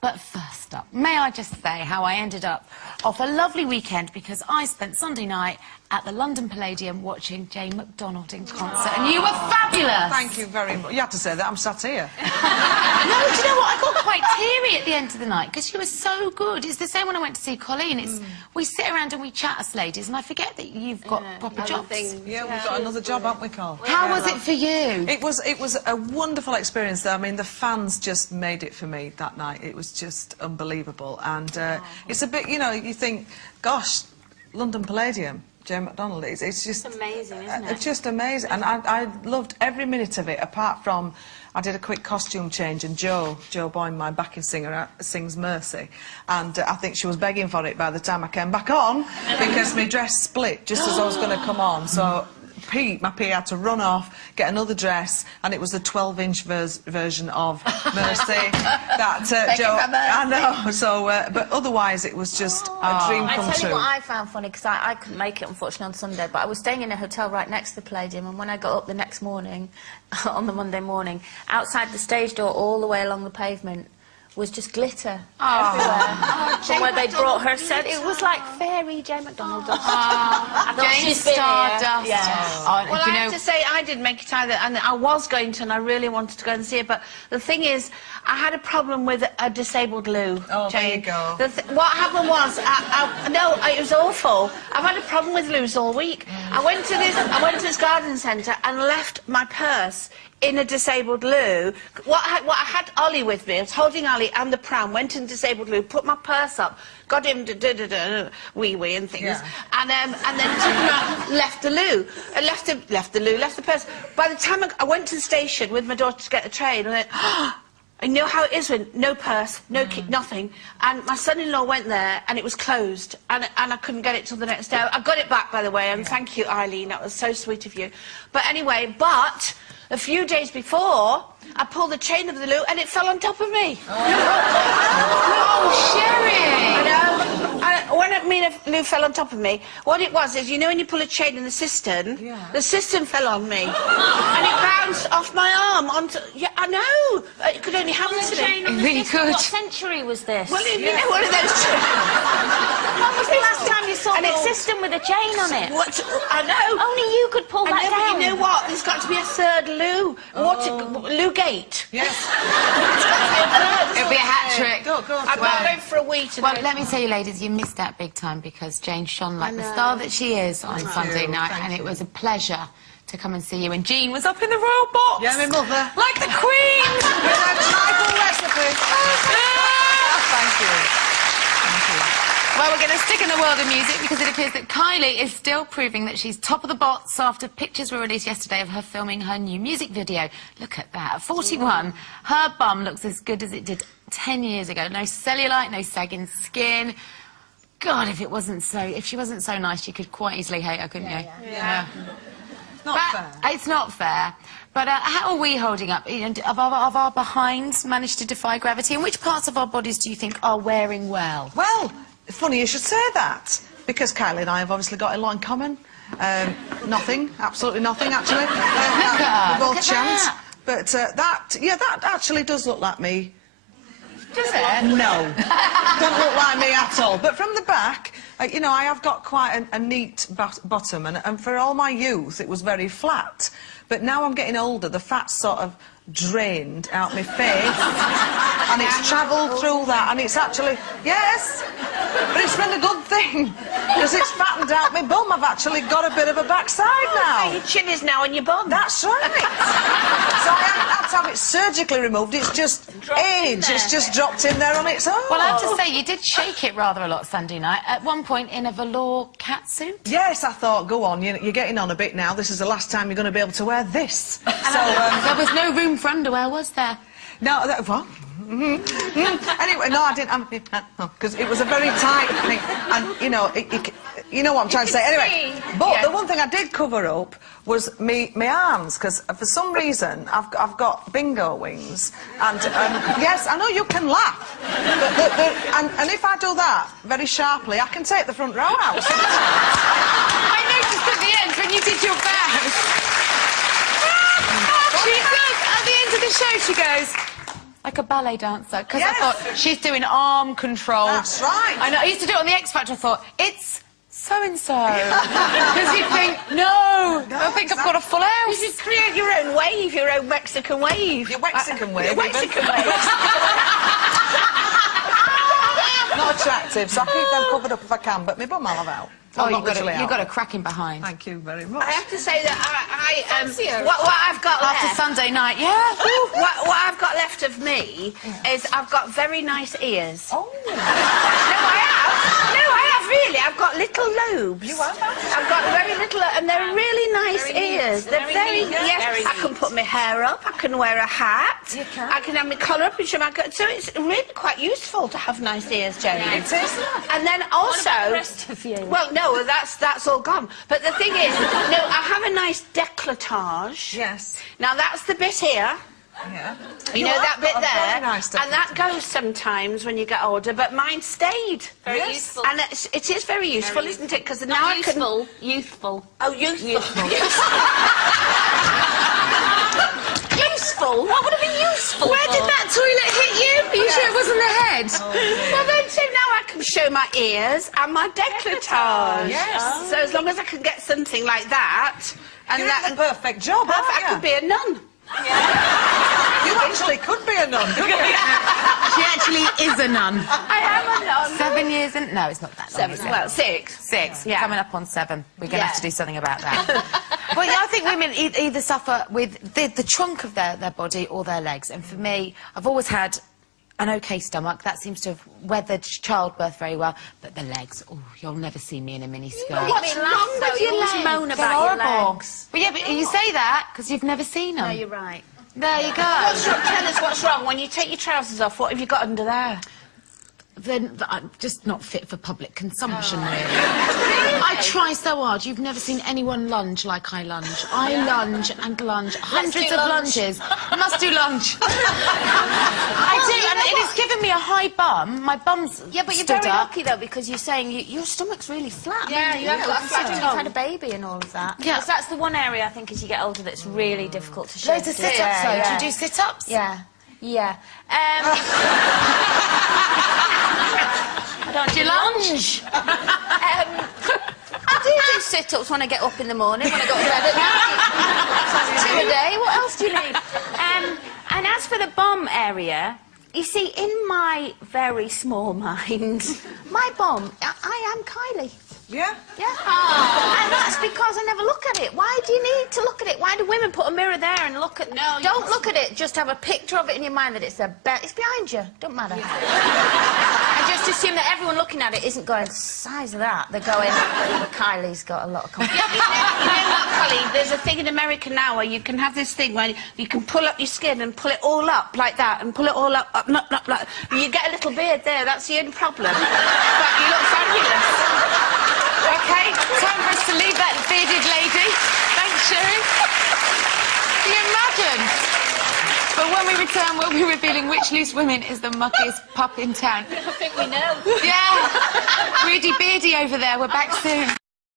But first up, may I just say how I ended up off a lovely weekend because I spent Sunday night at the London Palladium watching Jane McDonald in concert, and you were fabulous! Thank you very much. You had to say that, I'm sat here. No, do you know what? I got quite teary at the end of the night because you were so good. It's the same when I went to see Colleen. It's we sit around and we chat, us ladies, and I forget that you've got proper jobs. Yeah, we've got another job, haven't we, Col? How was it for you? It was a wonderful experience, though. I mean, the fans just made it for me that night. It was just unbelievable. And it's a bit, you know, you think, gosh, London Palladium, Jane McDonald, it's just... It's amazing, isn't it? It's just amazing. And I loved every minute of it, apart from I did a quick costume change, and Jo Boyne, my backing singer, sings Mercy. And I think she was begging for it by the time I came back on, because my dress split just as I was going to come on. So Pete, my PA, had to run off, get another dress, and it was the 12-inch version of Mercy that Jo... I know, so... but otherwise, it was just a dream come true. I tell you what I found funny, because I couldn't make it, unfortunately, on Sunday, but I was staying in a hotel right next to the Palladium, and when I got up the next morning, on the Monday morning, outside the stage door, all the way along the pavement, was just glitter everywhere. From where they brought her set. It was like fairy Jane McDonald dust. I thought she's been Stardust. here. Well, I have to say, I didn't make it either, and I was going to, and I really wanted to go and see it, but the thing is, I had a problem with a disabled loo, Oh, Jane. there you go. What happened was, no, it was awful. I've had a problem with loos all week. I went to this garden centre and left my purse in a disabled loo. I had Ollie with me. I was holding Ollie and the pram, went in a disabled loo, put my purse up, got him wee and things, and then took him out, left the loo, left the purse. By the time I went to the station with my daughter to get the train, I went, I know how it is when no purse, no key, nothing. And my son-in-law went there, and it was closed, and I couldn't get it till the next day. I got it back, by the way, and thank you, Eileen. That was so sweet of you. But anyway, a few days before, I pulled the chain of the loo, and it fell on top of me. Oh, Sherry! I know. When I mean a loo fell on top of me, what it was is, you know when you pull a chain in the cistern? Yeah. The cistern fell on me. And it bounced off my arm onto... Yeah, I know. It could only happen to me. It really could. What century was this? Well, you know, one of those... When was the last time you saw a system with a chain on it? What? I know. Only you could pull that down. But you know what? There's got to be a third loo. Loo gate. Yes. It'll be a hat-trick. I'm not going for a week. Well, let me tell you, ladies, you missed out big time because Jane shone like the star that she is on Sunday night, and it was a pleasure to come and see you. And Jean was up in the royal box. Yeah, my mother. Like the Queen. With a tribal recipe. Thank you. Well, we're going to stick in the world of music because it appears that Kylie is still proving that she's top of the bots after pictures were released yesterday of her filming her new music video. Look at that. At 41, her bum looks as good as it did 10 years ago. No cellulite, no sagging skin. God, if she wasn't so nice, you could quite easily hate her, couldn't you? Yeah. Not fair. It's not fair. But how are we holding up? Have our behinds managed to defy gravity? And which parts of our bodies do you think are wearing well? Well, funny you should say that, because Kylie and I have obviously got a lot in common. Nothing, absolutely nothing, actually. Look at her. We both Look at chant. that. But that actually does look like me. Does it? No. Don't look like me at all. But from the back, you know, I have got quite a neat bottom, and for all my youth, it was very flat. But now I'm getting older, the fat's sort of drained out my face, and it's travelled through that, and it's actually... Yes! But it's been a good thing, because it's fattened out my bum. I've actually got a bit of a backside now. Your chin is now on your bum. That's right. So I haven't had to have it surgically removed. It's just age. It's just dropped in there on its own. Well, I have to say, you did shake it rather a lot Sunday night. At one point, in a velour catsuit. Yes, I thought, go on, you're getting on a bit now. This is the last time you're going to be able to wear this. So there was no room for underwear, was there? No, what? Anyway, no, I didn't. Because it was a very tight thing, and you know, you know what I'm trying to say. Anyway, but the one thing I did cover up was my arms, because for some reason I've got bingo wings, and yes, I know you can laugh, but and if I do that very sharply, I can take the front row out. I noticed at the end when you did your bows. She does. At the end of the show, she goes, like a ballet dancer, because Yes. I thought, she's doing arm control. That's right. I know, I used to do it on the X Factor, I thought, it's so-and-so. Because you think, no, I think I've got a full house. You should create your own wave, your own Mexican wave. Your Mexican wave, Your Mexican wave. Not attractive, so I keep them covered up if I can, but my bum I'll have out. Oh, Well, you've not literally got out. a cracking behind. Thank you very much. I have to say that what I've got After left... Sunday night, yeah. What I've got left of me is I've got very nice ears. Oh. No, I have, really. I've got little lobes. You have? I've got very little, and they're really nice ears. They're very, neat. yes. Very I can put my hair up, I can wear a hat, You can. I can have my collar up and show my... So it's really quite useful to have nice ears, Jenny. It is. And then also... What about the rest of you? Well, no, that's all gone. But the thing is, no, I have a nice décolletage. Yes. Now, that's the bit here. Yeah. You know have that bit got a very there? nice And that goes sometimes when you get older, but mine stayed. Very Yes. useful. And it is very useful, isn't it? Because now I can... Useful. Youthful. Oh, useful. Useful? What would have been useful? Where did that toilet hit you? Are you sure it wasn't the head? Well, then, so now I can show my ears and my décolletage. Yes. So as long as I can get something like that... And You're that in the perfect job, I aren't you? could be a nun. You actually could be a nun, couldn't you? She actually is a nun. I am a nun. 7 years and... No, it's not that long, is it? Well, 6. 6. Yeah. Coming up on 7. We're going to Yeah. have to do something about that. Well, yeah, I think women either suffer with the trunk of their body or their legs. And for me, I've always had an OK stomach. That seems to have weathered childbirth very well. But the legs, oh, you'll never see me in a miniskirt. What's wrong with your legs? moan They're about your horrible. legs. But yeah, but you say that because you've never seen them. No, you're right. There you go. What's wrong? Tell us what's wrong. When you take your trousers off, what have you got under there? Then I'm just not fit for public consumption, really. I try so hard. You've never seen anyone lunge like I lunge. I lunge and lunge. Hundreds of lunges. Must do lunge. I do, and it has given me a high bum. My bum's Yeah, but you're stood very up. lucky, though, because you're saying your stomach's really flat. Yeah, you have got a flat You've tongue. had a baby and all of that. Yeah. 'Cause that's the one area, I think, as you get older, that's really difficult to Loads shift. of sit-ups, though. Do you do sit-ups? Yeah. Yeah. I don't Do you lunge? I do sit-ups when I get up in the morning, when I go to bed at night. 2 a day. What else do you need? And as for the bum area, you see, in my very small mind, my bum, I am Kylie. Yeah? Yeah. And that's because I never look at it. Why do you need to look at it? Why do women put a mirror there and look at... No, don't look at it. Just have a picture of it in your mind that it's it's behind you. Don't matter. And just assume that everyone looking at it isn't going, the size of that. They're going, Kylie's got a lot of confidence. You know what, Colleen? There's a thing in America now where you can have this thing where you can pull up your skin and pull it all up like that and pull it all up, like... You get a little beard there, that's the only problem. But you look fabulous. OK, time for us to leave that bearded lady. Thanks, Sherry. Can you imagine? But when we return, we'll be revealing which loose women is the muckiest pup in town. I think we know. Yeah. Weirdy beardy over there. We're back soon.